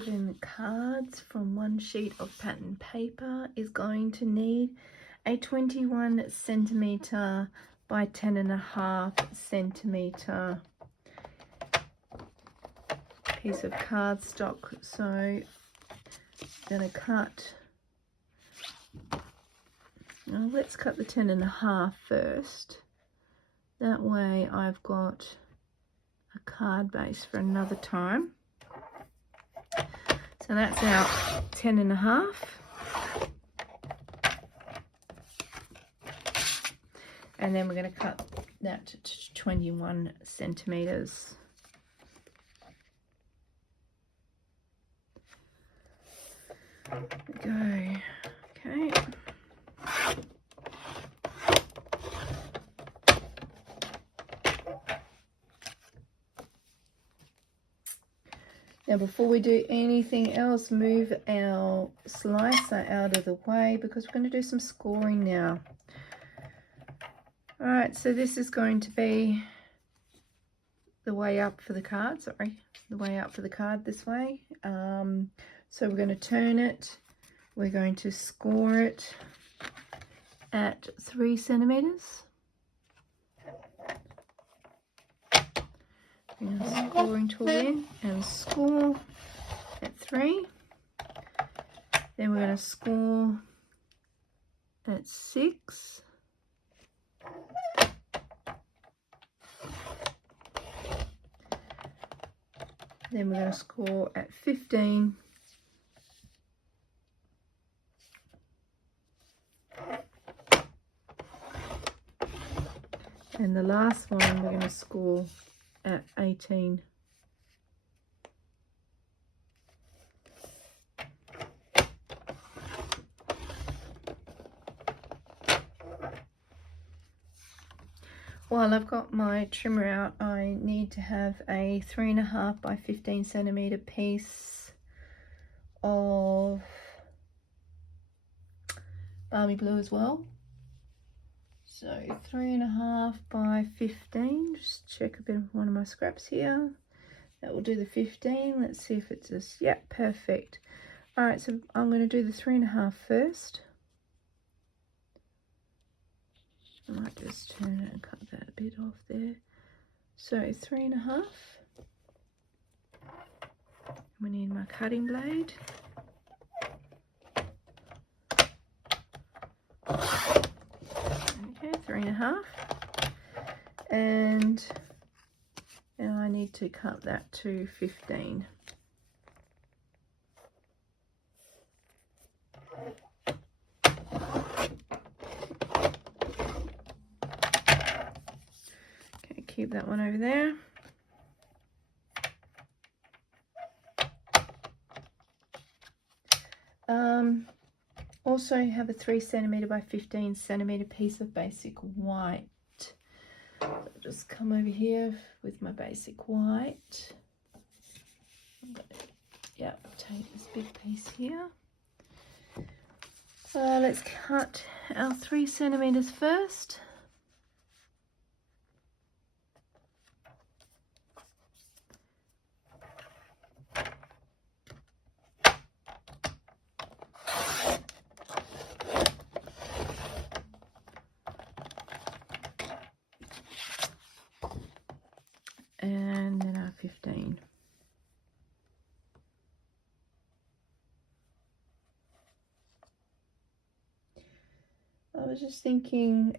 7 cards from 1 sheet of pattern paper is going to need a 21 centimeter by 10.5 centimeter piece of cardstock. So I'm going to cut, now let's cut the 10.5 first. That way I've got a card base for another time. So that's our 10.5. And then we're going to cut that to 21 centimeters. There we go. Okay. Now before we do anything else, move our slicer out of the way because we're going to do some scoring now. Alright, so this is going to be the way up for the card, the way up for the card this way. So we're going to turn it, we're going to score it at 3 centimeters. Bring our scoring tool in and score at 3. Then we're going to score at 6. Then we're going to score at 15. And the last one we're going to score at 18. While I've got my trimmer out, I need to have a 3.5 by 15 centimeter piece of Barbie glue as well. So 3.5 by 15, just check a bit of one of my scraps here. That will do the 15. Let's see if it's just, yeah, perfect. All right, so I'm going to do the 3.5 first. I might just turn it and cut that a bit off there. So 3.5. We need my cutting blade. Okay, 3.5. And now I need to cut that to 15. Keep that one over there. Also have a 3 centimeter by 15 centimeter piece of basic white. So I'll just come over here with my basic white. Yeah, take this big piece here. Let's cut our 3 centimeters first. And then our 15. I was just thinking,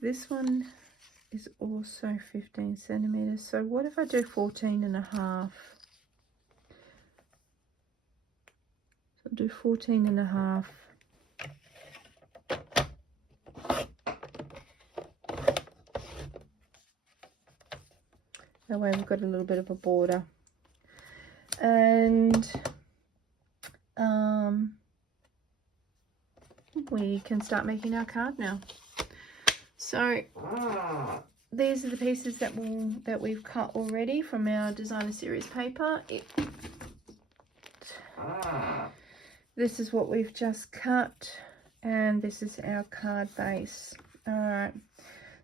this one is also 15 centimeters. So what if I do 14.5? So I'll do 14.5. That way we've got a little bit of a border. And we can start making our card now. So these are the pieces that we've cut already from our designer series paper. This is what we've just cut, and this is our card base. All right,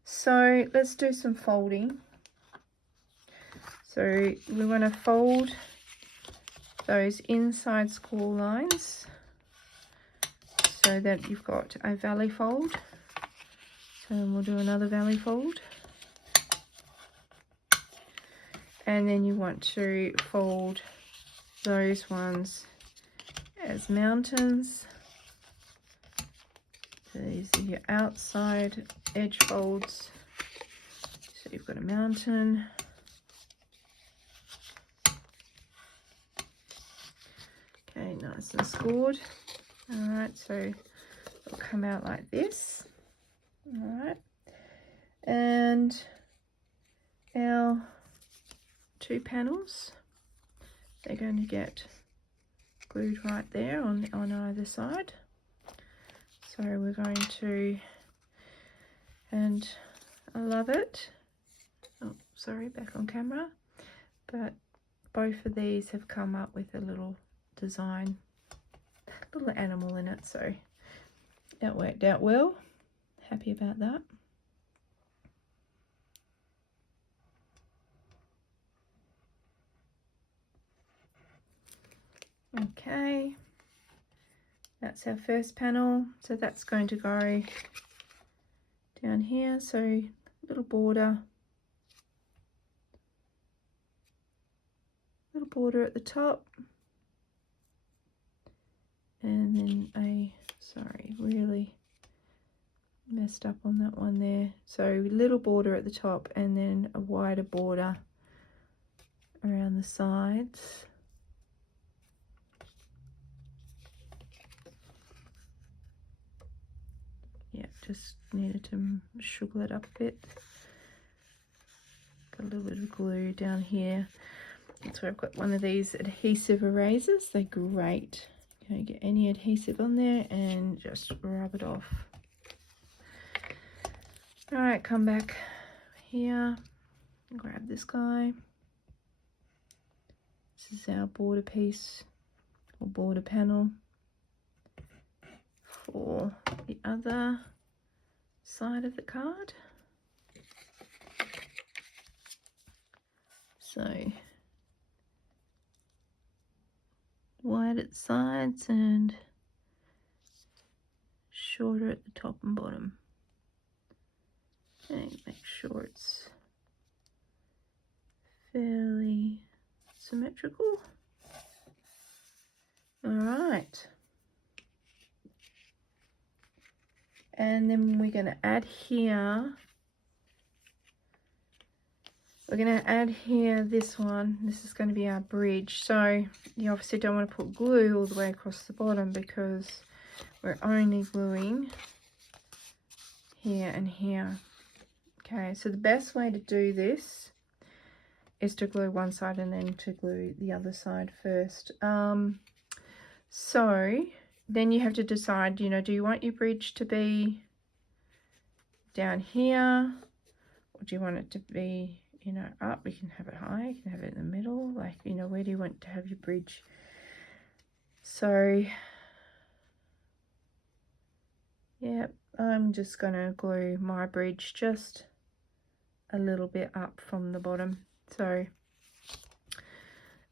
so let's do some folding. So we want to fold those inside score lines so that you've got a valley fold. So we'll do another valley fold. And then you want to fold those ones as mountains. So these are your outside edge folds. So you've got a mountain. Okay, nice and scored. Alright, so it'll come out like this. Alright. And our 2 panels, they're going to get glued right there on either side. So we're going to, and I love it. Oh, sorry, back on camera. But both of these have come up with a little design, little animal in it. So that worked out well. Happy about that. Okay, that's our first panel. So that's going to go down here. So little border at the top, and then sorry, really messed up on that one there. So little border at the top and then a wider border around the sides. Yeah, just needed to sugar it up a bit. Got a little bit of glue down here. That's where I've got one of these adhesive erasers. They're great. You can get any adhesive on there and just rub it off. Alright, come back here and grab this guy. This is our border piece or border panel for the other side of the card. So wide at the sides and shorter at the top and bottom. And make sure it's fairly symmetrical. All right. And then we're going to add here, this one. This is going to be our bridge. So you obviously don't want to put glue all the way across the bottom because we're only gluing here and here. Okay, so the best way to do this is to glue one side and then to glue the other side first. So then you have to decide, do you want your bridge to be down here, or do you want it to be, up? We can have it high, you can have it in the middle, like, where do you want to have your bridge? So, yeah, I'm just going to glue my bridge just a little bit up from the bottom. So,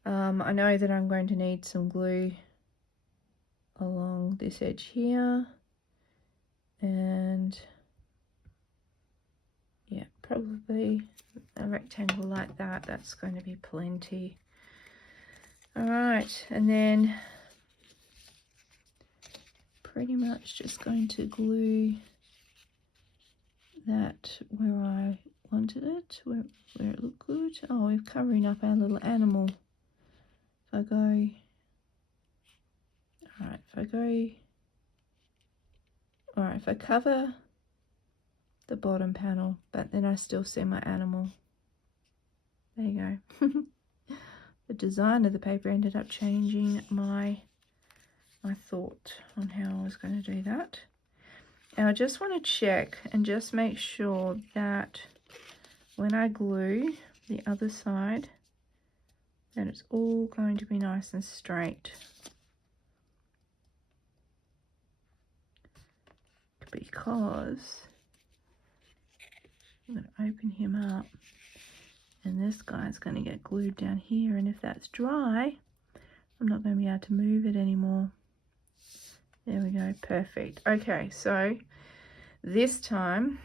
I know that I'm going to need some glue along this edge here, and yeah, probably a rectangle like that. That's going to be plenty. All right, and then pretty much just going to glue that where I wanted it, where it looked good. Oh, we're covering up our little animal. If I go, if I cover the bottom panel, but then I still see my animal. There you go. The design of the paper ended up changing my thought on how I was going to do that. Now I just want to check and just make sure that when I glue the other side, that it's all going to be nice and straight. Because I'm going to open him up And this guy's going to get glued down here, and if that's dry, I'm not going to be able to move it anymore. There we go, perfect. Okay, so this time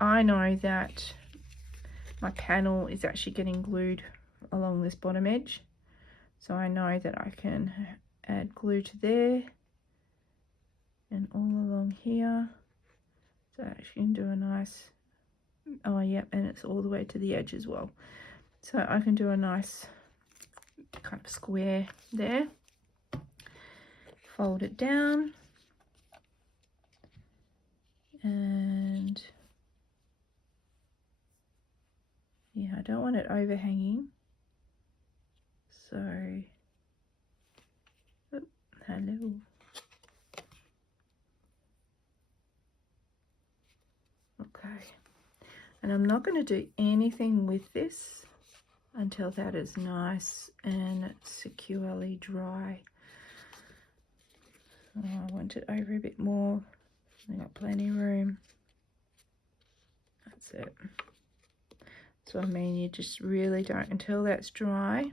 I know that my panel is actually getting glued along this bottom edge. So I know that I can add glue to there and all along here. So I can do a nice, oh yep, and it's all the way to the edge as well. So I can do a nice kind of square there. Fold it down. And yeah, I don't want it overhanging. So, oh, hello. Okay. And I'm not going to do anything with this until that is nice and securely dry. Oh, I want it over a bit more. I got plenty of room. That's it. So I mean, you just really don't, until that's dry,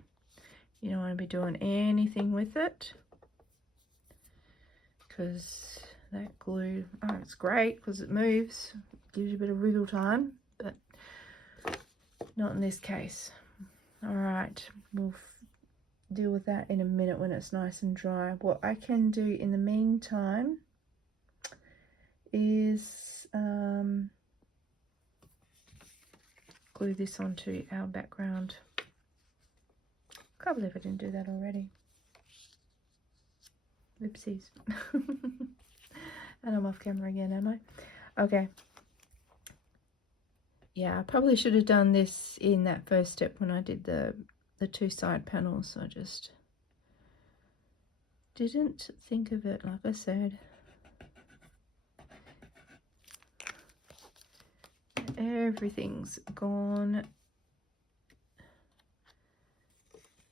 you don't want to be doing anything with it, because that glue, oh, it's great because it moves, gives you a bit of wriggle time, but not in this case. All right, we'll deal with that in a minute when it's nice and dry. What I can do in the meantime is glue this onto our background. Can't believe I didn't do that already. Oopsies. And I'm off camera again, am I? Okay. Yeah, I probably should have done this in that first step when I did the two side panels. I just didn't think of it, like I said. Everything's gone.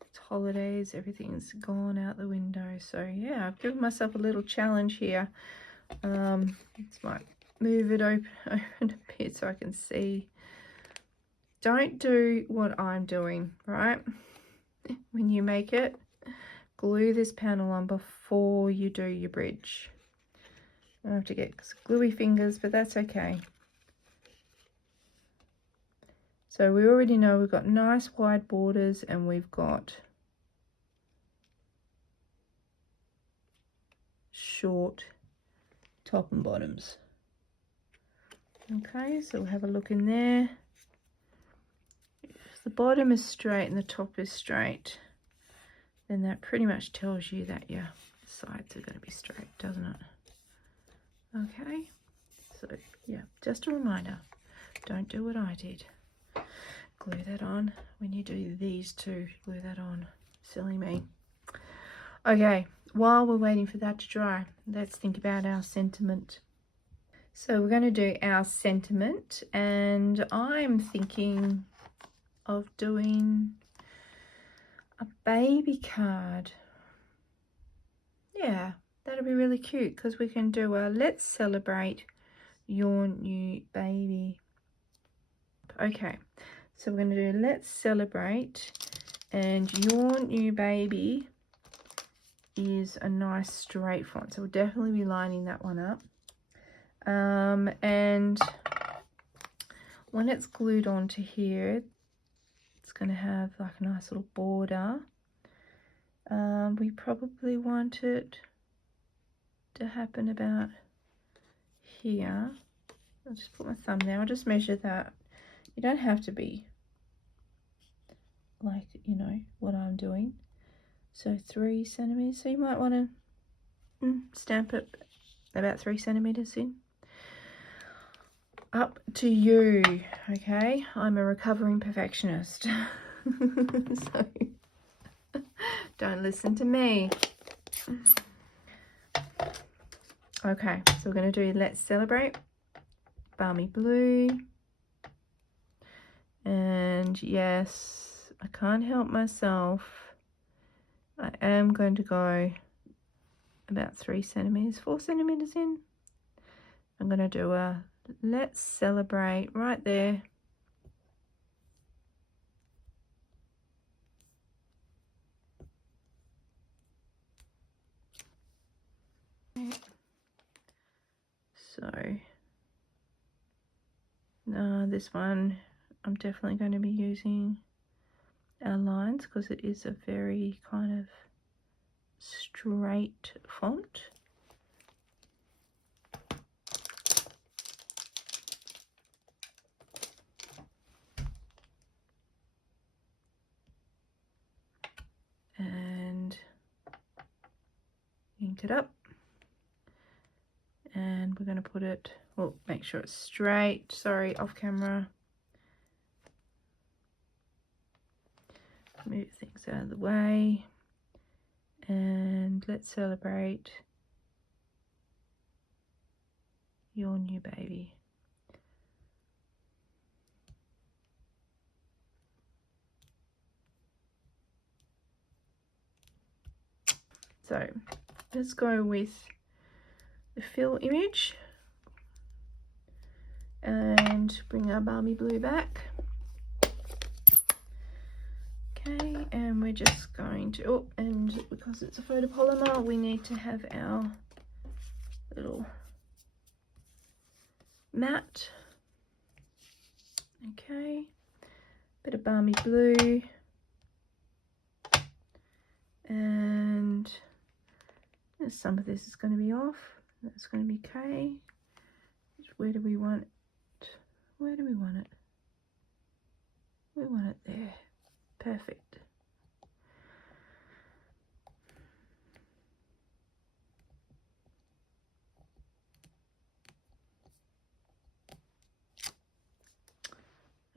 It's holidays, everything's gone out the window. So yeah, I've given myself a little challenge here. Let's might move it open a bit so I can see. Don't do what I'm doing, right? When you make it, glue this panel on before you do your bridge. I have to get gluey fingers, but that's okay. So we already know we've got nice wide borders and we've got short top and bottoms. Okay, so we'll have a look in there. If the bottom is straight and the top is straight, then that pretty much tells you that your sides are going to be straight, doesn't it? Okay, so yeah, just a reminder, don't do what I did. Glue that on when you do these two, glue that on. Silly me. Okay, while we're waiting for that to dry, let's think about our sentiment. So we're going to do our sentiment, and I'm thinking of doing a baby card. Yeah, that'll be really cute because we can do a let's celebrate your new baby. Okay, so we're going to do let's celebrate, and your new baby is a nice straight font, so we'll definitely be lining that one up. And when it's glued onto here, it's going to have like a nice little border. We probably want it to happen about here. I'll just put my thumb there. I'll just measure that. You don't have to be like, you know, what I'm doing. So 3 centimeters. So you might want to stamp it about 3 centimeters in. Up to you, okay? I'm a recovering perfectionist. So don't listen to me. Okay, so we're going to do let's celebrate, balmy blue. And yes, I can't help myself. I am going to go about 3 centimeters, 4 centimeters in. I'm going to do a let's celebrate right there. So this one I'm definitely going to be using our lines because it is a very kind of straight font. And ink it up, and we're going to put it, well, make sure it's straight, sorry, off camera. Move things out of the way, and let's celebrate your new baby. So let's go with the fill image and bring our balmy blue back. Okay, and we're just going to, oh, and because it's a photopolymer, we need to have our little mat. Okay, bit of balmy blue, and some of this is going to be off. That's going to be K. Where do we want it? Where do we want it? We want it there. Perfect.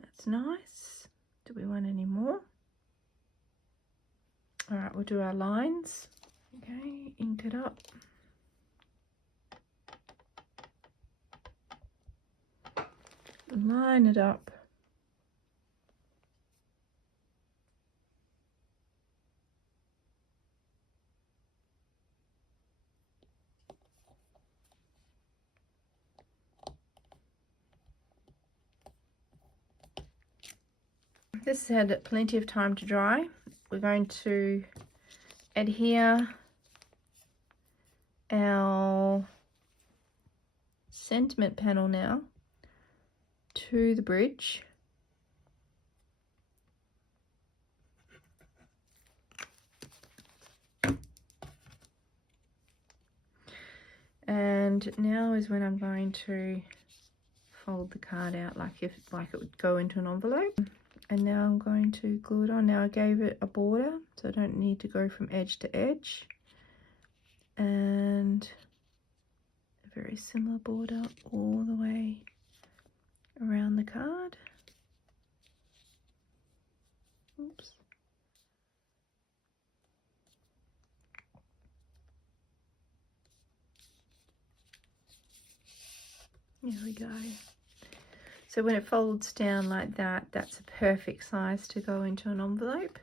That's nice. Do we want any more? All right, we'll do our lines. Okay, ink it up. Line it up. This has had plenty of time to dry. We're going to adhere our sentiment panel now to the bridge. And now is when I'm going to fold the card out like it would go into an envelope. And now I'm going to glue it on. Now I gave it a border, so I don't need to go from edge to edge. And a very similar border all the way around the card. Oops. There we go. So when it folds down like that, that's a perfect size to go into an envelope,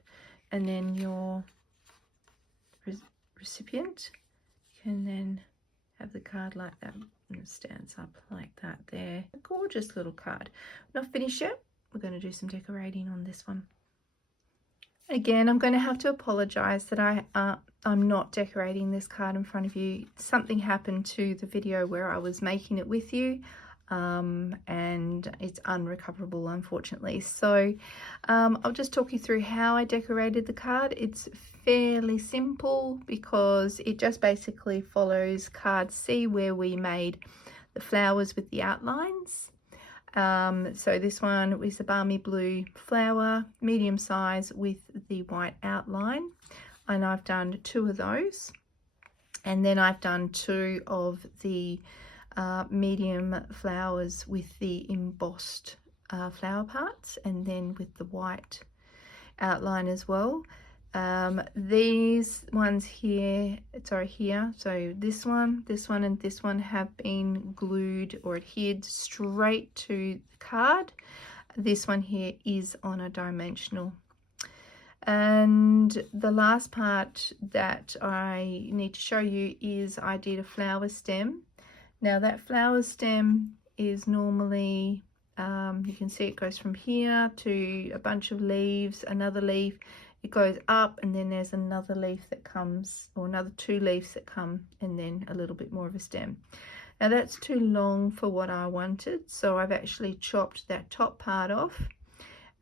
and then your recipient can then have the card like that, and it stands up like that there. A gorgeous little card. Not finished yet. We're going to do some decorating on this one. Again, I'm going to have to apologize that I'm not decorating this card in front of you. Something happened to the video where I was making it with you, and it's unrecoverable, unfortunately. So I'll just talk you through how I decorated the card. It's fairly simple because it just basically follows card C, where we made the flowers with the outlines. So this one is a balmy blue flower, medium size with the white outline, and I've done 2 of those, and then I've done 2 of the medium flowers with the embossed flower parts, and then with the white outline as well. These ones here, so this one and this one have been glued or adhered straight to the card. This one here is on a dimensional. And the last part that I need to show you is I did a flower stem. Now that flower stem is normally, you can see it goes from here to a bunch of leaves, another leaf. it goes up, and then there's another leaf that comes, or another 2 leaves that come, and then a little bit more of a stem. Now that's too long for what I wanted, so I've actually chopped that top part off,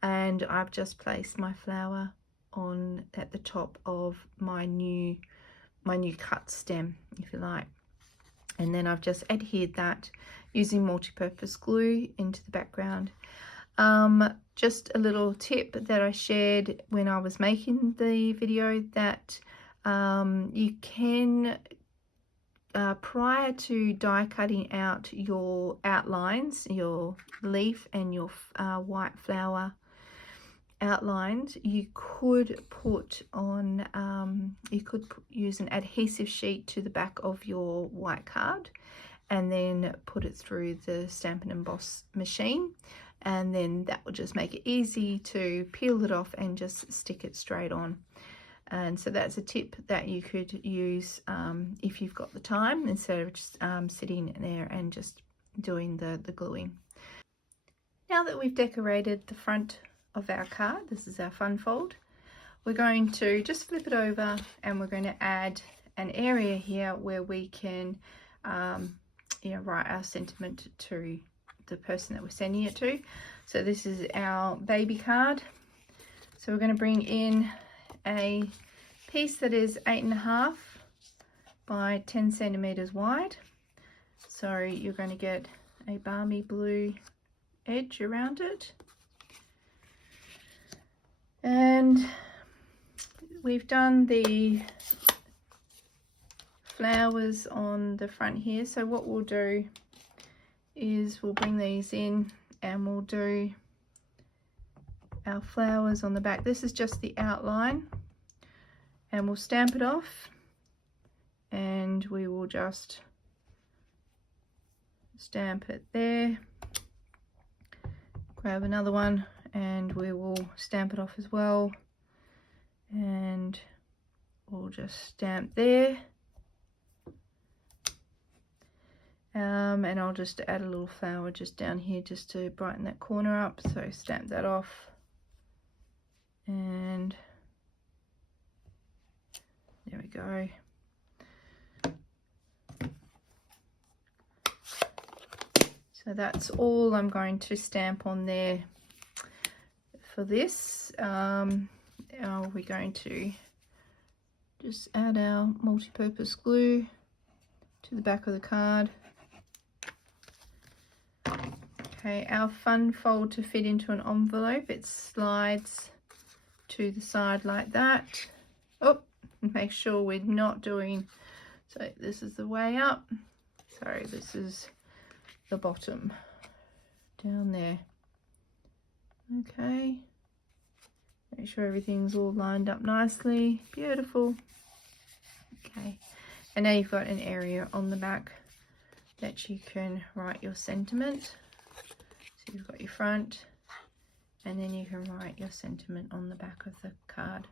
and I've just placed my flower on at the top of my new cut stem, if you like. And then I've just adhered that using multi-purpose glue into the background. Just a little tip that I shared when I was making the video, that you can prior to die cutting out your outlines, your leaf and your white flower outlines, you could put on use an adhesive sheet to the back of your white card, and then put it through the Stamp and Emboss machine, and then that will just make it easy to peel it off and just stick it straight on. And so that's a tip that you could use if you've got the time, instead of just sitting there and just doing the gluing. Now that we've decorated the front of our card, this is our fun fold, we're going to just flip it over, and we're going to add an area here where we can write our sentiment to the person that we're sending it to. So this is our baby card, so we're going to bring in a piece that is 8.5 by 10 centimeters wide. So you're going to get a balmy blue edge around it, and we've done the flowers on the front here. So what we'll do is we'll bring these in, and we'll do our flowers on the back. This is just the outline, and we'll stamp it off, and we will just stamp it there, grab another one, and we will stamp it off as well, and we'll just stamp there. And I'll just add a little flower just down here just to brighten that corner up. So stamp that off, and there we go. So that's all I'm going to stamp on there for this. We're going to just add our multi-purpose glue to the back of the card. Okay, our fun fold to fit into an envelope, it slides to the side like that. Oh, make sure we're not doing, so this is the way up, so this is the bottom down there. Okay, make sure everything's all lined up nicely. Beautiful. Okay, and now you've got an area on the back that you can write your sentiment. So you've got your front, and then you can write your sentiment on the back of the card.